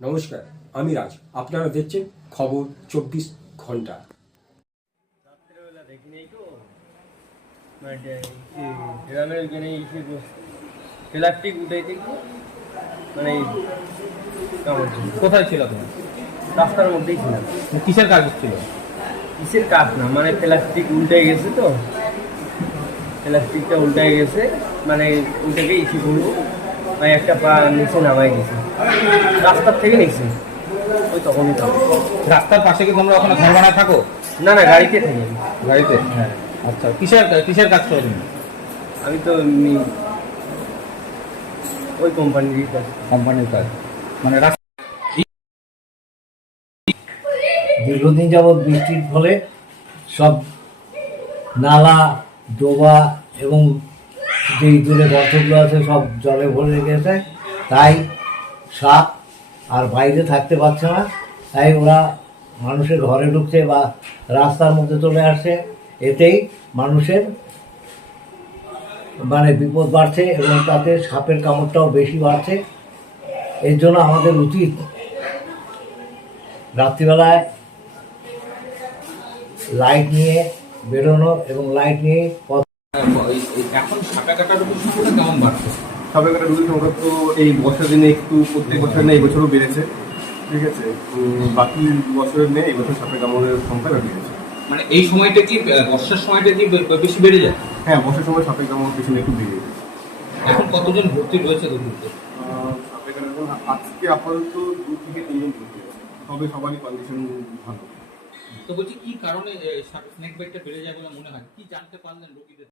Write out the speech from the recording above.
নমস্কার আমি রাজ। আপনারা দেখছেন খবর চব্বিশ ঘণ্টা। রাত্রেবেলা দেখি নেই তো। মানে গ্রামের ওইখানে এসে প্লাস্টিক উঠাইতে মানে কোথায় ছিল তুমি রাস্তার মধ্যেই ছিলাম কিসের কাজ ছিল? কিসের কাজ না মানে প্লাস্টিক উল্টে গেছে তো। প্লাস্টিকটা উল্টে গেছে মানে ওইটাকে ইসি করব মানে একটা পা নিচে নামাই দিয়েছে রাস্তার থেকে নিচে ওই তখনই রাস্তার পাশে কি তোমরা ওখানে ঘর বানায় থাকো? না না গাড়িতে থাকি। গাড়িতে? হ্যাঁ। আচ্ছা কিসের কিসের কাজ করো তুমি? আমি তো এমনি ওই কোম্পানিরই কাজ। কোম্পানির কাজ। মানে দীর্ঘদিন যাবৎ বৃষ্টির ফলে সব নালা ডোবা এবং যে দূরে গর্তগুলো আছে সব জলে ভরে গেছে। তাই সাপ আর বাইরে থাকতে পারছে না। তাই ওরা মানুষের ঘরে ঢুকছে বা রাস্তার মধ্যে চলে আসছে। এতেই মানুষের মানে বিপদ বাড়ছে এবং তাতে সাপের কামড়টাও বেশি বাড়ছে। এর জন্য আমাদের উচিত রাত্রিবেলায় লাইট নিয়ে বেরোনো এবং লাইট নিয়ে এখন কাটার কেমন বাড়ছে। সাপের কাটা রুগীর সংখ্যা তো এই বছর দিনে একটু প্রত্যেক বছর নেই এই বছরও বেড়েছে। ঠিক আছে? বাকি বছরের নেই এই বছর সাপের কামড়ের সংখ্যাটা বেড়েছে মানে এই সময়টা কি বর্ষার সময়টা কি বেশি বেড়ে যায়? হ্যাঁ বর্ষার সময় সাপের কামড় পিছনে একটু বেড়ে যায় এখন কতজন ভর্তি রয়েছে সাপের কাটা এখন আজকে আপাতত দু থেকে তিনজন ভর্তি আছে। তবে সবারই কন্ডিশন ভালো। তো বলছি কি কারণে স্নেক বাইটটা বেড়ে যায় বলে মনে হয়? কি জানতে পারলেন রোগীদের?